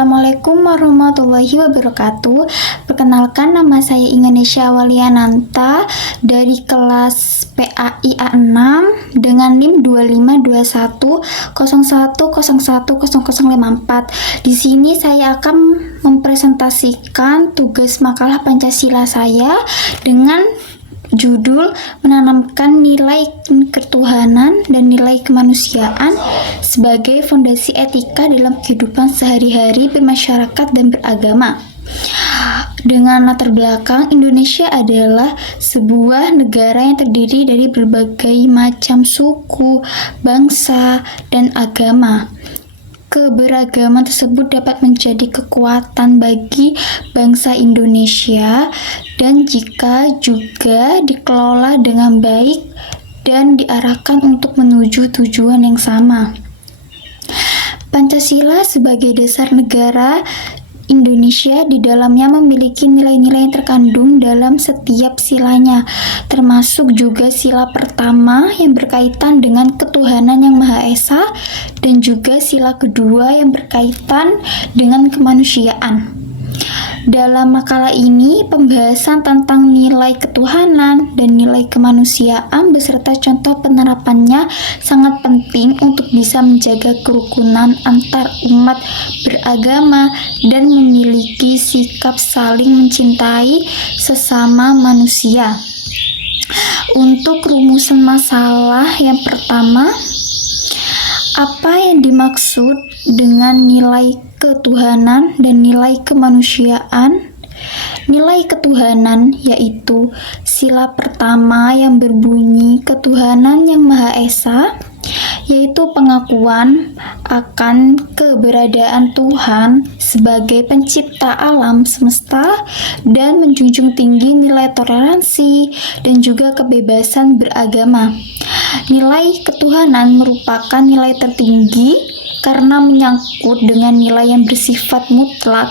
Assalamualaikum warahmatullahi wabarakatuh. Perkenalkan, nama saya Indonesia Waliananta dari kelas PAI A6 dengan NIM 252101010054. Di sini saya akan mempresentasikan tugas makalah Pancasila saya dengan judul menanamkan nilai ketuhanan dan nilai kemanusiaan sebagai fondasi etika dalam kehidupan sehari-hari bermasyarakat dan beragama. Dengan latar belakang, Indonesia adalah sebuah negara yang terdiri dari berbagai macam suku, bangsa, dan agama. Keberagaman tersebut dapat menjadi kekuatan bagi bangsa Indonesia dan jika juga dikelola dengan baik dan diarahkan untuk menuju tujuan yang sama. Pancasila sebagai dasar negara Indonesia di dalamnya memiliki nilai-nilai yang terkandung dalam setiap silanya, termasuk juga sila pertama yang berkaitan dengan ketuhanan yang Maha Esa dan juga sila kedua yang berkaitan dengan kemanusiaan. Dalam makalah ini, pembahasan tentang nilai ketuhanan dan nilai kemanusiaan beserta contoh penerapannya sangat penting untuk bisa menjaga kerukunan antar umat beragama dan memiliki sikap saling mencintai sesama manusia. Untuk rumusan masalah yang pertama, apa yang dimaksud dengan nilai ketuhanan dan nilai kemanusiaan? Nilai ketuhanan yaitu sila pertama yang berbunyi ketuhanan yang Maha Esa, yaitu pengakuan akan keberadaan Tuhan sebagai pencipta alam semesta dan menjunjung tinggi nilai toleransi dan juga kebebasan beragama. Nilai ketuhanan merupakan nilai tertinggi karena menyangkut dengan nilai yang bersifat mutlak.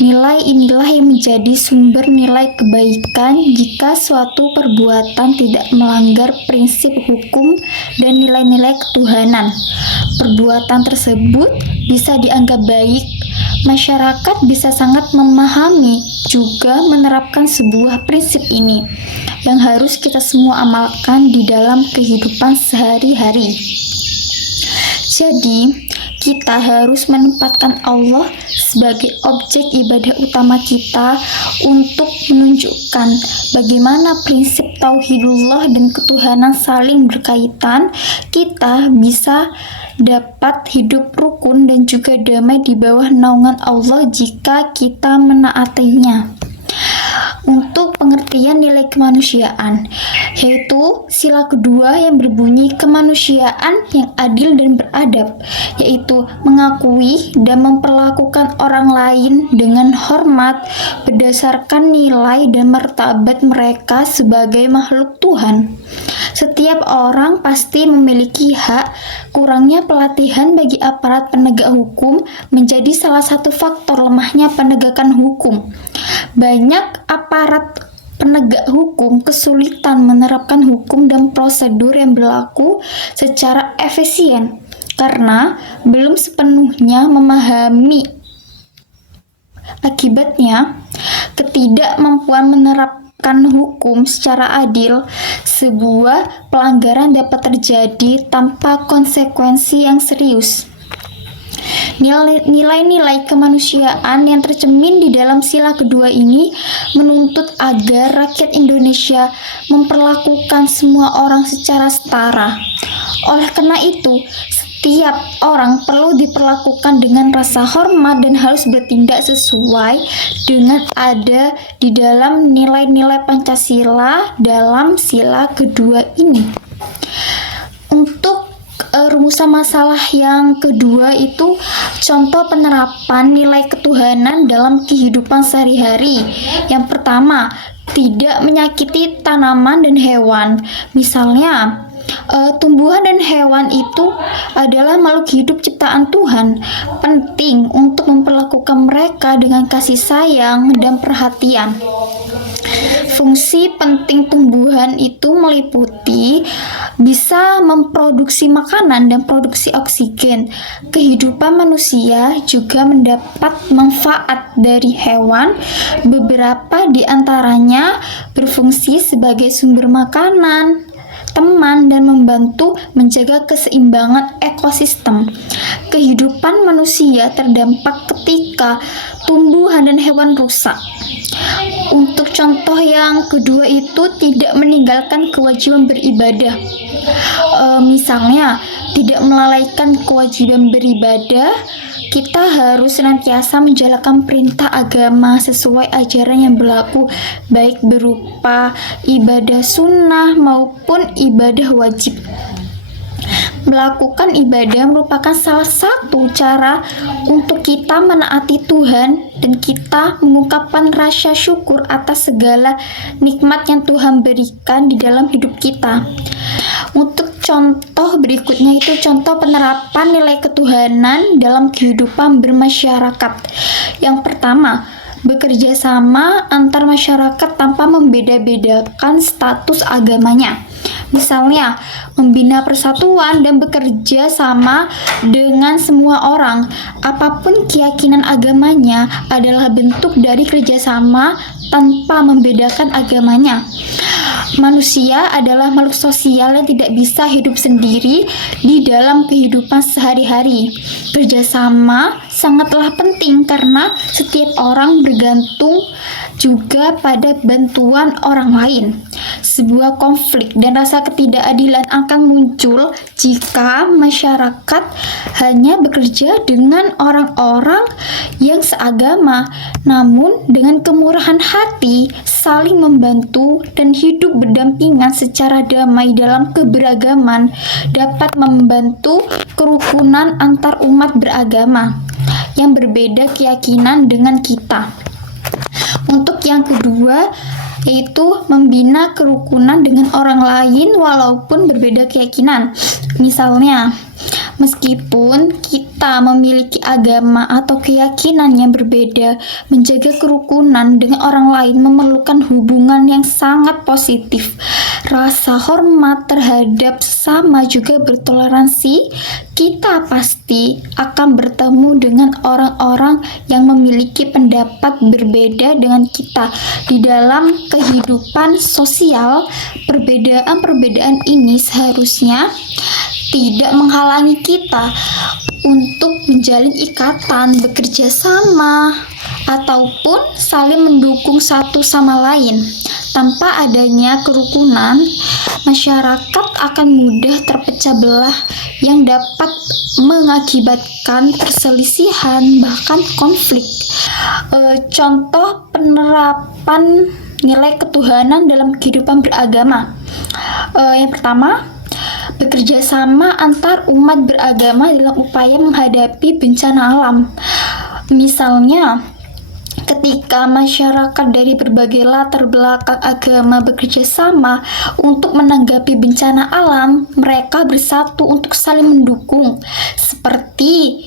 Nilai inilah yang menjadi sumber nilai kebaikan jika suatu perbuatan tidak melanggar prinsip hukum dan nilai-nilai ketuhanan. Perbuatan tersebut bisa dianggap baik. Masyarakat bisa sangat memahami juga menerapkan sebuah prinsip ini yang harus kita semua amalkan di dalam kehidupan sehari-hari. Jadi, kita harus menempatkan Allah sebagai objek ibadah utama kita untuk menunjukkan bagaimana prinsip tauhidullah dan ketuhanan saling berkaitan. Kita bisa dapat hidup rukun dan juga damai di bawah naungan Allah jika kita menaatinya. Untuk pengertian nilai kemanusiaan, yaitu sila kedua yang berbunyi kemanusiaan yang adil dan beradab, yaitu mengakui dan memperlakukan orang lain dengan hormat berdasarkan nilai dan martabat mereka sebagai makhluk Tuhan. Setiap orang pasti memiliki hak. Kurangnya pelatihan bagi aparat penegak hukum menjadi salah satu faktor lemahnya penegakan hukum. Banyak aparat penegak hukum kesulitan menerapkan hukum dan prosedur yang berlaku secara efisien karena belum sepenuhnya memahami akibatnya. Ketidakmampuan menerapkan hukum secara adil, sebuah pelanggaran dapat terjadi tanpa konsekuensi yang serius. Nilai-nilai kemanusiaan yang tercermin di dalam sila kedua ini menuntut agar rakyat Indonesia memperlakukan semua orang secara setara. Oleh karena itu, setiap orang perlu diperlakukan dengan rasa hormat dan harus bertindak sesuai dengan ada di dalam nilai-nilai Pancasila dalam sila kedua ini. Untuk rumusan masalah yang kedua itu contoh penerapan nilai ketuhanan dalam kehidupan sehari-hari. Yang pertama, tidak menyakiti tanaman dan hewan. Misalnya, tumbuhan dan hewan itu adalah makhluk hidup ciptaan Tuhan. Penting untuk memperlakukan mereka dengan kasih sayang dan perhatian. Fungsi penting tumbuhan itu meliputi bisa memproduksi makanan dan produksi oksigen. Kehidupan manusia juga mendapat manfaat dari hewan. Beberapa di antaranya berfungsi sebagai sumber makanan, teman, dan membantu menjaga keseimbangan ekosistem. Kehidupan manusia terdampak ketika tumbuhan dan hewan rusak. Untuk contoh yang kedua itu tidak meninggalkan kewajiban beribadah. Misalnya, tidak melalaikan kewajiban beribadah, kita harus senantiasa menjalankan perintah agama sesuai ajaran yang berlaku, baik berupa ibadah sunnah maupun ibadah wajib. Melakukan ibadah merupakan salah satu cara untuk kita menaati Tuhan dan kita mengungkapkan rasa syukur atas segala nikmat yang Tuhan berikan di dalam hidup kita. Untuk contoh berikutnya itu contoh penerapan nilai ketuhanan dalam kehidupan bermasyarakat. Yang pertama, bekerja sama antar masyarakat tanpa membeda-bedakan status agamanya. Misalnya, membina persatuan dan bekerja sama dengan semua orang. Apapun keyakinan agamanya adalah bentuk dari kerjasama tanpa membedakan agamanya. Manusia adalah makhluk sosial yang tidak bisa hidup sendiri di dalam kehidupan sehari-hari. Kerjasama sangatlah penting karena setiap orang bergantung juga pada bantuan orang lain. Sebuah konflik dan rasa ketidakadilan akan muncul jika masyarakat hanya bekerja dengan orang-orang yang seagama, namun dengan kemurahan hati saling membantu dan hidup berdampingan secara damai dalam keberagaman dapat membantu kerukunan antar umat beragama yang berbeda keyakinan dengan kita. Untuk yang kedua, yaitu membina kerukunan dengan orang lain walaupun berbeda keyakinan. Misalnya, meskipun kita memiliki agama atau keyakinan yang berbeda, menjaga kerukunan dengan orang lain memerlukan hubungan yang sangat positif. Rasa hormat terhadap sesama juga bertoleransi. Kita pasti akan bertemu dengan orang-orang yang memiliki pendapat berbeda dengan kita. Di dalam kehidupan sosial, perbedaan-perbedaan ini seharusnya tidak menghalangi kita untuk menjalin ikatan, bekerja sama, ataupun saling mendukung satu sama lain. Tanpa adanya kerukunan, masyarakat akan mudah terpecah belah yang dapat mengakibatkan perselisihan bahkan konflik. Contoh penerapan nilai ketuhanan dalam kehidupan beragama. Yang pertama, bekerja sama antar umat beragama dalam upaya menghadapi bencana alam. Misalnya, ketika masyarakat dari berbagai latar belakang agama bekerja sama untuk menanggapi bencana alam, mereka bersatu untuk saling mendukung, seperti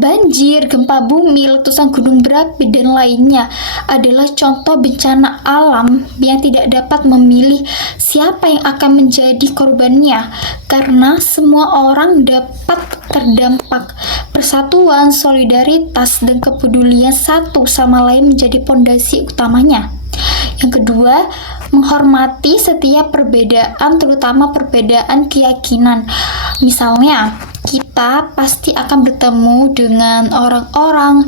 banjir, gempa bumi, letusan gunung berapi, dan lainnya adalah contoh bencana alam yang tidak dapat memilih siapa yang akan menjadi korbannya, karena semua orang dapat terdampak. Persatuan, solidaritas, dan kepedulian satu sama lain menjadi pondasi utamanya. Yang kedua, menghormati setiap perbedaan, terutama perbedaan keyakinan. Misalnya, kita pasti akan bertemu dengan orang-orang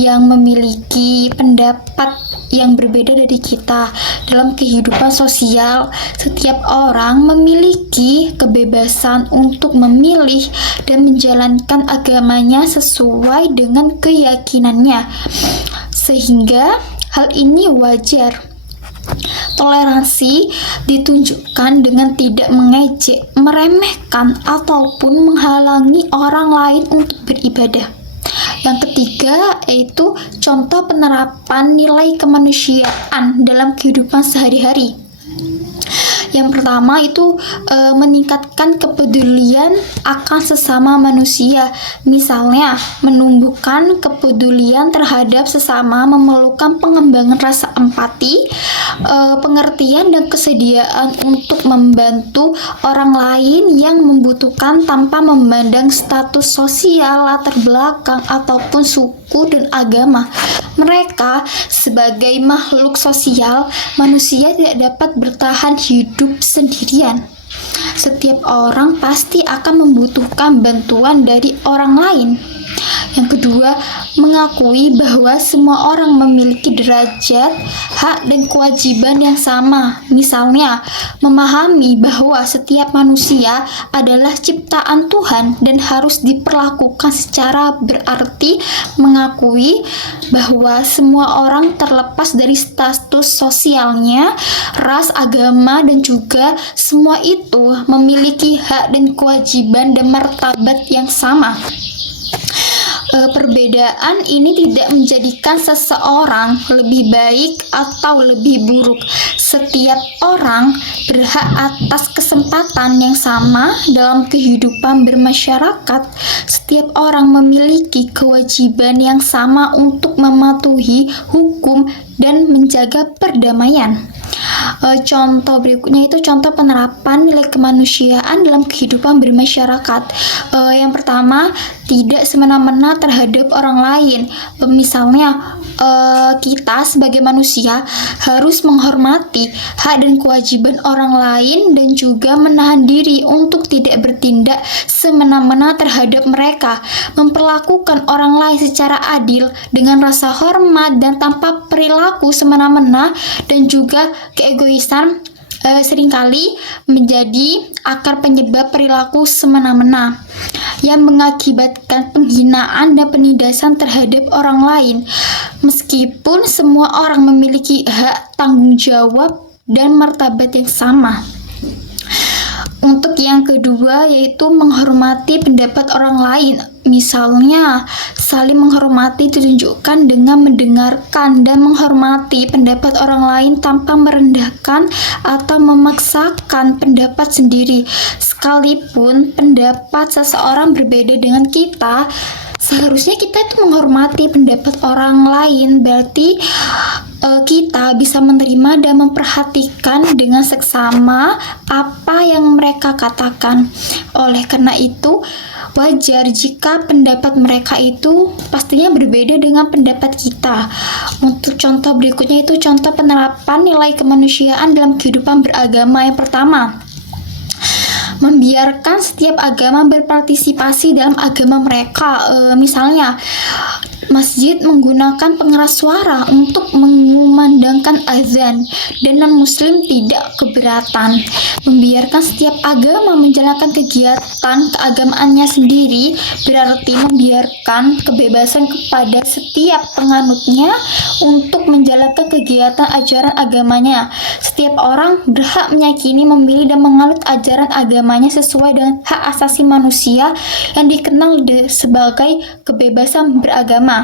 yang memiliki pendapat yang berbeda dari kita. Dalam kehidupan sosial, setiap orang memiliki kebebasan untuk memilih dan menjalankan agamanya sesuai dengan keyakinannya, sehingga hal ini wajar. Toleransi ditunjukkan dengan tidak mengejek, meremehkan, ataupun menghalangi orang lain untuk beribadah. Yang ketiga, yaitu contoh penerapan nilai kemanusiaan dalam kehidupan sehari-hari. Yang pertama itu meningkatkan kepedulian akan sesama manusia. Misalnya, menumbuhkan kepedulian terhadap sesama, memerlukan pengembangan rasa empati, pengertian dan kesediaan untuk membantu orang lain yang membutuhkan tanpa memandang status sosial, latar belakang, ataupun suku dan agama. Mereka sebagai makhluk sosial, manusia tidak dapat bertahan hidup sendirian. Setiap orang pasti akan membutuhkan bantuan dari orang lain. Yang kedua, mengakui bahwa semua orang memiliki derajat, hak, dan kewajiban yang sama. Misalnya, memahami bahwa setiap manusia adalah ciptaan Tuhan dan harus diperlakukan secara berarti mengakui bahwa semua orang terlepas dari status sosialnya, ras, agama, dan juga semua itu memiliki hak dan kewajiban dan martabat yang sama. Perbedaan ini tidak menjadikan seseorang lebih baik atau lebih buruk. Setiap orang berhak atas kesempatan yang sama dalam kehidupan bermasyarakat. Setiap orang memiliki kewajiban yang sama untuk mematuhi hukum dan menjaga perdamaian. Contoh berikutnya itu contoh penerapan nilai kemanusiaan dalam kehidupan bermasyarakat. Yang pertama, tidak semena-mena terhadap orang lain. Misalnya, kita sebagai manusia harus menghormati hak dan kewajiban orang lain dan juga menahan diri untuk tidak bertindak semena-mena terhadap mereka, memperlakukan orang lain secara adil dengan rasa hormat dan tanpa perilaku semena-mena, dan juga keegoisan seringkali menjadi akar penyebab perilaku semena-mena yang mengakibatkan penghinaan dan penindasan terhadap orang lain. Meskipun semua orang memiliki hak, tanggung jawab, dan martabat yang sama. Untuk yang kedua yaitu menghormati pendapat orang lain. Misalnya, saling menghormati ditunjukkan dengan mendengarkan dan menghormati pendapat orang lain tanpa merendahkan atau memaksakan pendapat sendiri. Sekalipun pendapat seseorang berbeda dengan kita, seharusnya kita itu menghormati pendapat orang lain. Berarti kita bisa menerima dan memperhatikan dengan seksama apa yang mereka katakan. Oleh karena itu, wajar jika pendapat mereka itu pastinya berbeda dengan pendapat kita. Untuk contoh berikutnya itu contoh penerapan nilai kemanusiaan dalam kehidupan beragama. Yang pertama, membiarkan setiap agama berpartisipasi dalam agama mereka. Misalnya, masjid menggunakan pengeras suara untuk mengumandangkan azan dan non-muslim tidak keberatan. Membiarkan setiap agama menjalankan kegiatan keagamaannya sendiri berarti membiarkan kebebasan kepada setiap penganutnya untuk menjalankan kegiatan ajaran agamanya. Setiap orang berhak meyakini, memilih, dan menganut ajaran agamanya sesuai dengan hak asasi manusia yang dikenal sebagai kebebasan beragama.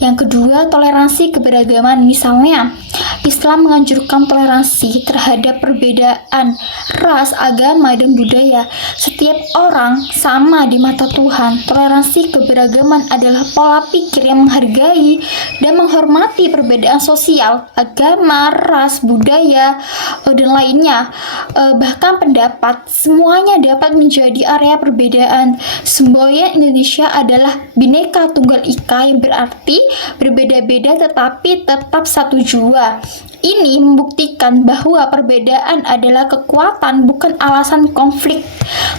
Yang kedua, toleransi keberagaman. Misalnya, Islam menganjurkan toleransi terhadap perbedaan ras, agama, dan budaya. Setiap orang sama di mata Tuhan. Toleransi keberagaman adalah pola pikir yang menghargai dan menghormati perbedaan sosial, agama, ras, budaya, dan lainnya. Bahkan pendapat, semuanya dapat menjadi area perbedaan. Semboyan Indonesia adalah Bhinneka Tunggal Ika, yang berarti berbeda-beda tetapi tetap satu jua. Ini membuktikan bahwa perbedaan adalah kekuatan, bukan alasan konflik.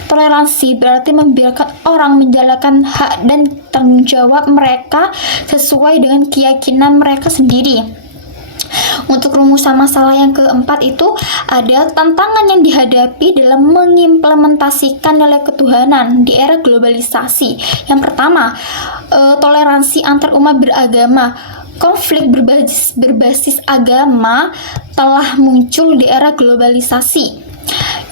Toleransi berarti membiarkan orang menjalankan hak dan tanggung jawab mereka sesuai dengan keyakinan mereka sendiri. Untuk rumusan masalah yang keempat itu ada tantangan yang dihadapi dalam mengimplementasikan nilai ketuhanan di era globalisasi. Yang pertama, toleransi antar umat beragama. Konflik berbasis agama telah muncul di era globalisasi.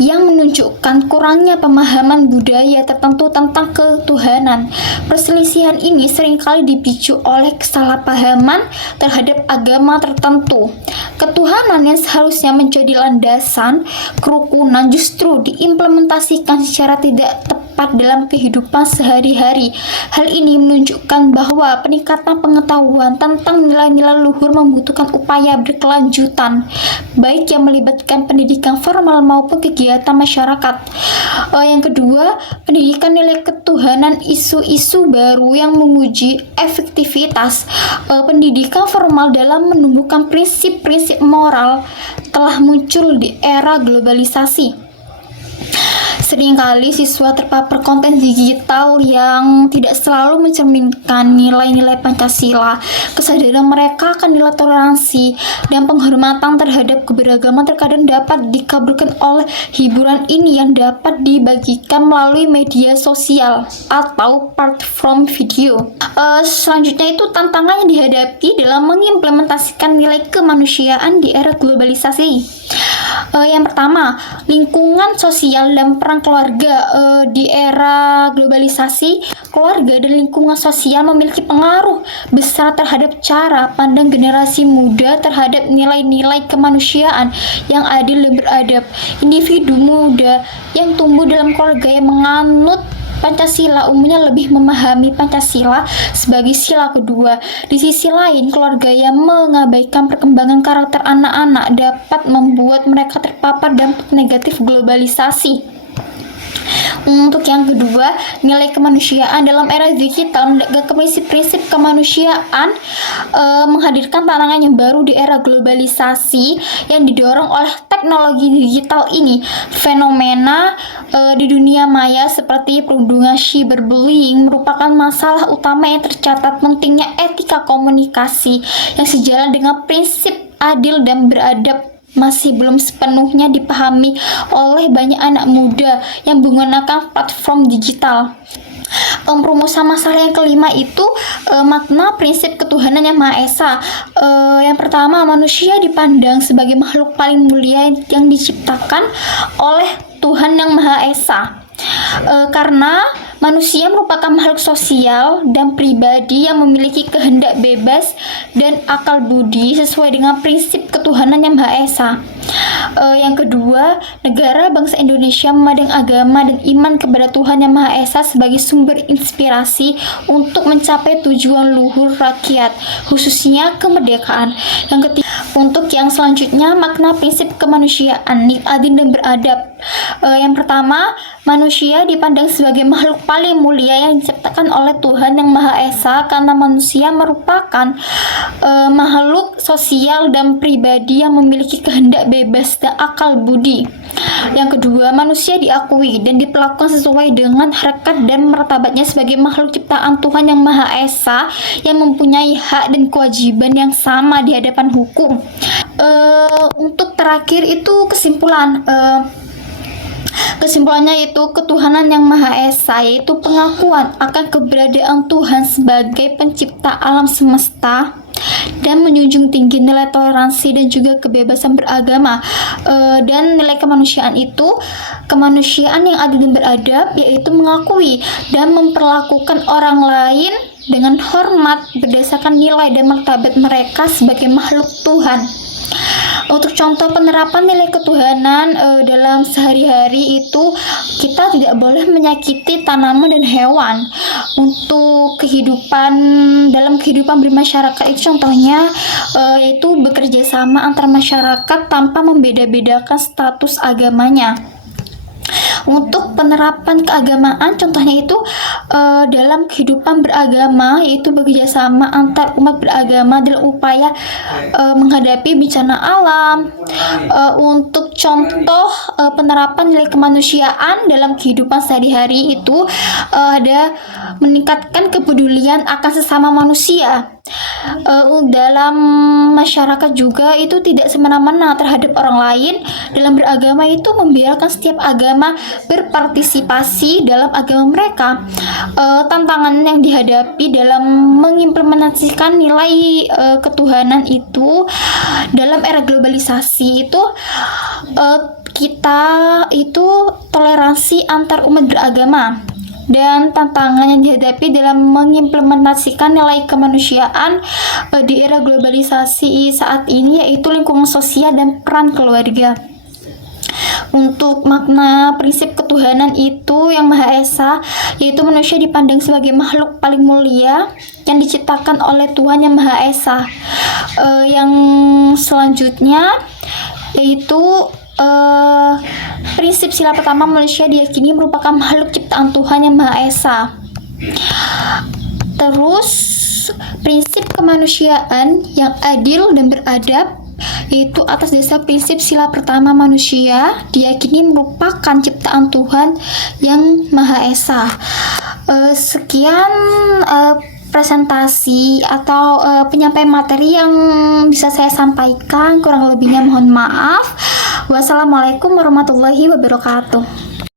yang menunjukkan kurangnya pemahaman budaya tertentu tentang ketuhanan. Perselisihan ini seringkali dipicu oleh kesalahpahaman terhadap agama tertentu. Ketuhanan yang seharusnya menjadi landasan kerukunan justru diimplementasikan secara tidak tepat dalam kehidupan sehari-hari. Hal ini menunjukkan bahwa peningkatan pengetahuan tentang nilai-nilai luhur membutuhkan upaya berkelanjutan, baik yang melibatkan pendidikan formal maupun kegiatan masyarakat. Yang kedua, pendidikan nilai ketuhanan, isu-isu baru yang menguji efektivitas pendidikan formal dalam menumbuhkan prinsip-prinsip moral telah muncul di era globalisasi. Seringkali siswa terpapar konten digital yang tidak selalu mencerminkan nilai-nilai Pancasila. Kesadaran mereka akan nilai toleransi dan penghormatan terhadap keberagaman terkadang dapat dikaburkan oleh hiburan ini yang dapat dibagikan melalui media sosial atau platform video. Selanjutnya itu tantangan yang dihadapi dalam mengimplementasikan nilai kemanusiaan di era globalisasi. Yang pertama, lingkungan sosial dan peran keluarga. Di era globalisasi, keluarga dan lingkungan sosial memiliki pengaruh besar terhadap cara pandang generasi muda terhadap nilai-nilai kemanusiaan yang adil dan beradab. Individu muda yang tumbuh dalam keluarga yang menganut Pancasila umumnya lebih memahami Pancasila sebagai sila kedua. Di sisi lain, keluarga yang mengabaikan perkembangan karakter anak-anak dapat membuat mereka terpapar dampak negatif globalisasi. Untuk yang kedua, nilai kemanusiaan dalam era digital menegakkan prinsip-prinsip kemanusiaan, menghadirkan tantangan yang baru di era globalisasi yang didorong oleh teknologi digital ini. Fenomena di dunia maya seperti perundungan cyberbullying merupakan masalah utama yang tercatat. Pentingnya etika komunikasi yang sejalan dengan prinsip adil dan beradab masih belum sepenuhnya dipahami oleh banyak anak muda yang menggunakan platform digital. Perumusan masalah yang kelima itu makna prinsip ketuhanan yang Maha Esa. Yang pertama, manusia dipandang sebagai makhluk paling mulia yang diciptakan oleh Tuhan yang Maha Esa. Karena manusia merupakan makhluk sosial dan pribadi yang memiliki kehendak bebas dan akal budi sesuai dengan prinsip ketuhanan yang Maha Esa. Yang kedua, negara bangsa Indonesia memandang agama dan iman kepada Tuhan yang Maha Esa sebagai sumber inspirasi untuk mencapai tujuan luhur rakyat, khususnya kemerdekaan. Yang ketiga, untuk yang selanjutnya, makna prinsip kemanusiaan, adil dan beradab. Yang pertama, manusia dipandang sebagai makhluk paling mulia yang diciptakan oleh Tuhan yang Maha Esa karena manusia merupakan makhluk sosial dan pribadi yang memiliki kehendak bebas dan akal budi. Yang kedua, manusia diakui dan diperlakukan sesuai dengan harkat dan martabatnya sebagai makhluk ciptaan Tuhan yang Maha Esa yang mempunyai hak dan kewajiban yang sama di hadapan hukum. Untuk terakhir itu kesimpulan. Kesimpulannya itu ketuhanan yang Maha Esa, yaitu pengakuan akan keberadaan Tuhan sebagai pencipta alam semesta dan menjunjung tinggi nilai toleransi dan juga kebebasan beragama. Dan nilai kemanusiaan itu kemanusiaan yang adil dan beradab, yaitu mengakui dan memperlakukan orang lain dengan hormat berdasarkan nilai dan martabat mereka sebagai makhluk Tuhan. Untuk contoh penerapan nilai ketuhanan dalam sehari-hari itu, kita tidak boleh menyakiti tanaman dan hewan. Untuk dalam kehidupan bermasyarakat itu contohnya yaitu bekerja sama antar masyarakat tanpa membeda-bedakan status agamanya. Untuk penerapan keagamaan contohnya itu dalam kehidupan beragama, yaitu bekerjasama antar umat beragama dalam upaya menghadapi bencana alam. Untuk contoh penerapan nilai kemanusiaan dalam kehidupan sehari-hari itu ada meningkatkan kepedulian akan sesama manusia. Dalam masyarakat juga itu tidak semena-mena terhadap orang lain. Dalam beragama itu membiarkan setiap agama berpartisipasi dalam agama mereka. Tantangan yang dihadapi dalam mengimplementasikan nilai ketuhanan itu dalam era globalisasi itu kita itu toleransi antar umat beragama. Dan tantangan yang dihadapi dalam mengimplementasikan nilai kemanusiaan di era globalisasi saat ini yaitu lingkungan sosial dan peran keluarga. Untuk makna prinsip ketuhanan itu yang Maha Esa, yaitu manusia dipandang sebagai makhluk paling mulia yang diciptakan oleh Tuhan yang Maha Esa. Yang selanjutnya yaitu prinsip sila pertama, manusia diyakini merupakan makhluk ciptaan Tuhan yang Maha Esa. Terus prinsip kemanusiaan yang adil dan beradab, yaitu atas dasar prinsip sila pertama, manusia diyakini merupakan ciptaan Tuhan yang Maha Esa. Sekian presentasi atau penyampaian materi yang bisa saya sampaikan, kurang lebihnya mohon maaf. Wassalamualaikum warahmatullahi wabarakatuh.